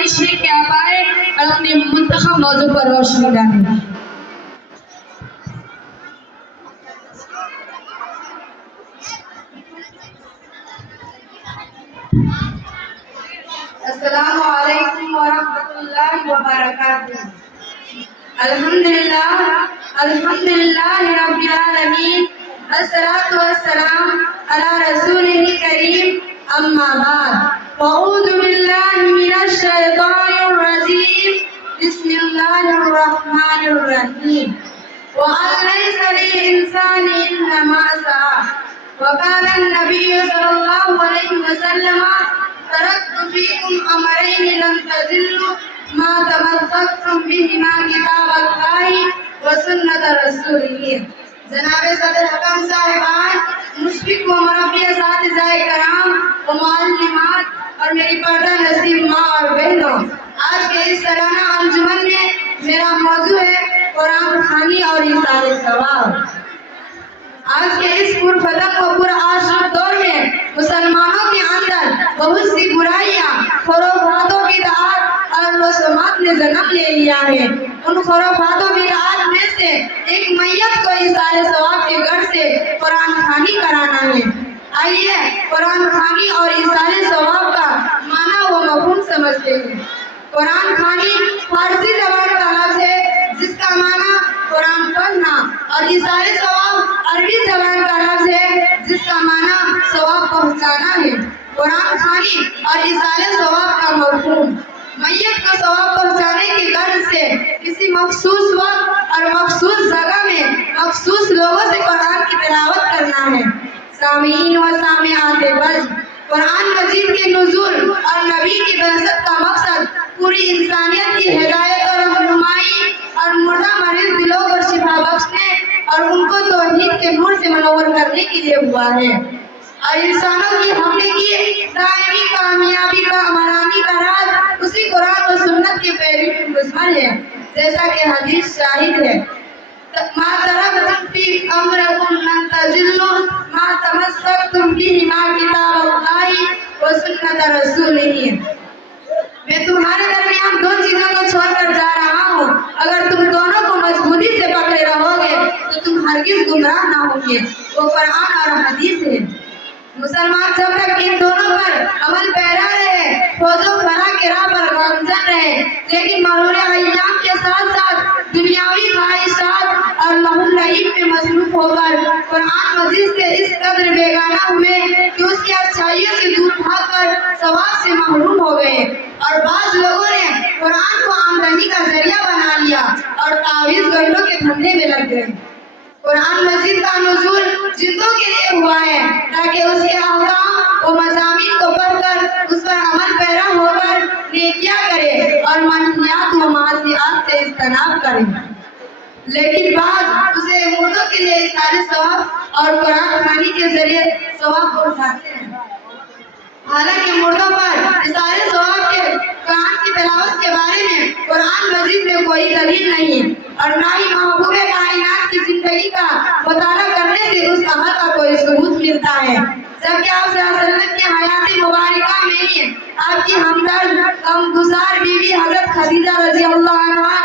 गुजारिश है कि आप आए और अपने मुंतखब मौजू पर रोशनी डालें। अस्सलामु अलैकुम व रहमतुल्लाहि व बरकातुहू। अल्हम्दुलिल्लाह रब्बिल आलमीन, अस्सलातु वस्सलाम अला रसूलिल करीम, अम्मा बाद। अऊज़ु बिल्लाहि मिनश शैतानिर रजीम, बिस्मिल्लाहिर रहमानिर रहीम। व अलैसा लिल इंसानी इल्ला मा सआ। व क़ाला नबिय्यु सल्लल्लाहु अलैहि वसल्लम, तरक्तु फीकुम अमरैनि लन तज़िल्लु मा तमस्सक्तुम बिहिमा किताबल्लाहि व सुन्नत रसूलिही। जनाब सदर हकम साहिबान, मुशफिक व मुरब्बिय साथिज़ाए कराम व मुअल्लिमात और मेरी पर्दा नसीब माँ और बहनों, आज के इस सालाना अंजुमन में मेरा मौजू है कुरान ख़वानी और इसारे सवाब। आज के इस पुरफतक व पुरआशरत दौर में मुसलमानों के अंदर बहुत सी बुराइयां, खुराफातों बिदअत और रस्मात ने जन्म ले लिया है। उन खुराफातों बिदअत में से एक मैयत को इसारे सवाब के घर से कुरान ख़वानी कराना है। आइए कुरान ख़वानी और इसारे सवाब का माना व मफ़हूम समझते हैं। कुरान ख़वानी फारसी ज़बान का लफ्ज़ है जिसका माना कुरान पढ़ना, और इसारे सवाब अरबी ज़बान का लफ्ज़ है जिसका माना सवाब पहुँचाना है। कुरान ख़वानी और इसारे सवाब का मफ़हूम मैयत को सवाब पहुँचाने के गर्ज से किसी मखसूस वक्त और मखसूस जगह में मखसूस लोगों से कुरान की तिलावत करना है। सामीन व सामिआत बज़, कुरान मजीद के नुज़ूल और नबी की बिअसत का मकसद पूरी इंसानियत की हिदायत और रहनुमाई और मुर्दा मरीज़ दिलों को शिफा बख्शने और उनको तौहीद के नूर से मनव्वर करने के लिए हुआ है। और इंसानों की हकीकी दायमी कामयाबी का अमरानी का राज उसी कुरान और सुन्नत की पैरवी में मुज़म्मल है। जैसा कि हदीस शाहिद है, मा तरक्तुम फी अमरिकुम लन तज़िल्लु मा तमस्सक्तुम बिहिमा किताबल्लाहि व सुन्नत रसूलिही। मैं तुम्हारे दरमियान दो चीजों को छोड़कर जा रहा हूँ, अगर तुम दोनों को मजबूती से पकड़े रहोगे तो तुम हरगिज़ गुमराह ना होगे। वो कुरान और हदीस है। मुसलमान जब तक इन दोनों पर अमल पैरा रहे, फौजों फलाह के राह पर गामजन रहे, लेकिन मरूर अय्याम के साथ साथ दुनियावी ख्वाहिशात और लहुल लईब में मसरूफ होकर कुरान मजीद से इस कदर बेगाना हुए कि उसकी अच्छाइयों से दूर भागकर सवाब से महरूम हो गए। और बाज़ लोगों ने कुरान को आमदनी का जरिया बना लिया और तावीज़ गंडों के धंधे में लग गए। कुरान मजीद का नुज़ूल जिंदों के लिए हुआ है ताकि उसके अहकाम और मज़ामीन को पढ़कर उस पर अमल पैरा होकर नेकियां करे और मनहियात व मासियात से इज्तनाब करे। लेकिन बाद उसे मुर्दों के लिए इसारे सवाब और कुरान ख़वानी के जरिए सवाब पहुँचाते हैं। हालांकि मुर्दों पर इसारे सवाब के कुरान की तिलावत के बारे में कुरान मजीद में कोई दलील नहीं और ना ही महबूबे कायनात की जिंदगी का मुताला करने से उस अमल का कोई सबूत मिलता है। जबकि आप सल्लल्लाहु अलैहि वसल्लम की हयाती मुबारका में ही आपकी हमदर्द गमगुजार बीवी हजरत खदीजा रज़ी अल्लाह अन्हा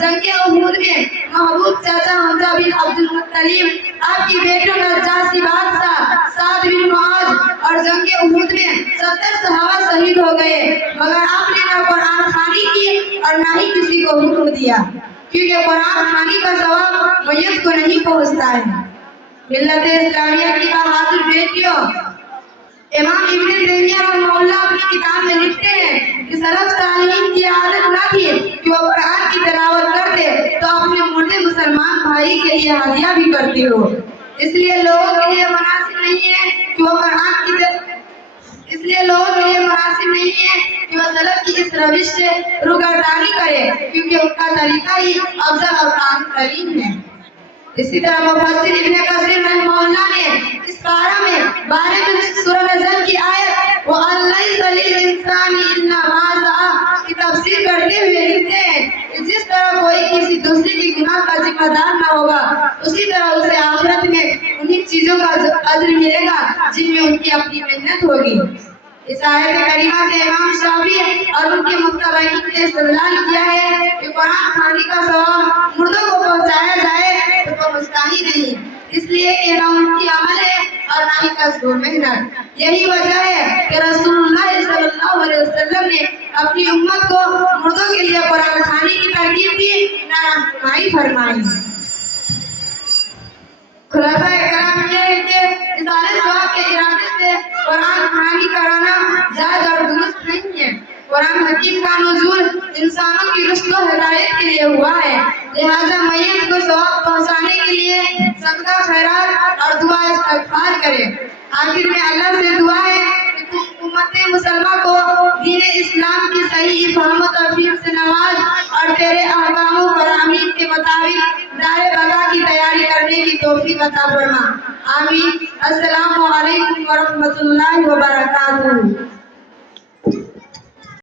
जंगे उहद में महबूब चाचा हमजा बिन अब्दुल मुत्तलिब, आपकी बेटों नज्जाशी बादशाह साद बिन मुआज और जंगे उहद में 70 सहाबा शहीद हो गए, मगर आपने ना कुरान ख़वानी की और ना ही किसी को हुक्म दिया, क्योंकि कुरान ख़वानी का सवाब मैयत को नहीं पहुँचता है। मिल्लत इस्लामिया की बहादुर बेटियों, इमाम इब्न तैमिया रहमहुल्लाह अपनी किताब में लिखते हैं कि सलफ सालिहीन की आदत न थी कि वो कुरान की तिलावत करते तो अपने मुर्दे मुसलमान भाई के लिए हदिया भी करते हो। इसलिए लोगों के लिए मुनासिब नहीं है कि वो सलफ की इस रविश से रुगर्दानी करे, क्योंकि उनका तरीका ही अफजल और कामिल है। इसी तरह मुफस्सिर इब्न कसीर रहमहुल्लाह ने इस पारा में 12 में सूरह नज़ल की आयत व अलैसा लिल इंसानी इल्ला मा सआ की तफसीर करते हुए लिखते हैं कि जिस तरह कोई किसी दूसरे की गुनाह का जिम्मेदार न होगा, उसी तरह उसे आखिरत में उन्हीं चीजों का अज्र मिलेगा जिनमें उनकी अपनी मेहनत होगी। इस आयत करीमा से इमाम शाफी और उनके मुत्तबईन کریم نے استدلال کیا ہے کہ قرآن خوانی کا ثواب مردوں کو پہنچایا جائے تو وہ مستحیل نہیں، اس لیے کہ نہ ان کی عمل ہے اور نہ ہی کسب و محنت۔ یہی وجہ ہے کہ رسول اللہ صلی اللہ علیہ وسلم نے اپنی امت کو مردوں کے لیے قرآن خوانی کی ترغیب دی، نہ رہنمائی فرمائی۔ خلفائے کرام یہ ہے کہ اصالہ ثواب کے ارادے سے قرآن خوانی کرانا جائز اور درست نہیں ہے۔ قرآن حکیم کا نزول انسانوں کی رشد و ہدایت کے لیے ہوا ہے، لہذا میت کو ثواب پہنچانے کے لیے صدقہ خیرات اور دعا استغفار کرے۔ آخر میں اللہ سے دعا ہے کہ امت مسلمہ کو دین اسلام کی صحیح فہم و تفہیم سے نواز اور تیرے احکام و فرامین کے مطابق دار بقا کی تیاری کرنے کی توفیق عطا فرما۔ آمین۔ السلام علیکم ورحمۃ اللہ وبرکاتہ۔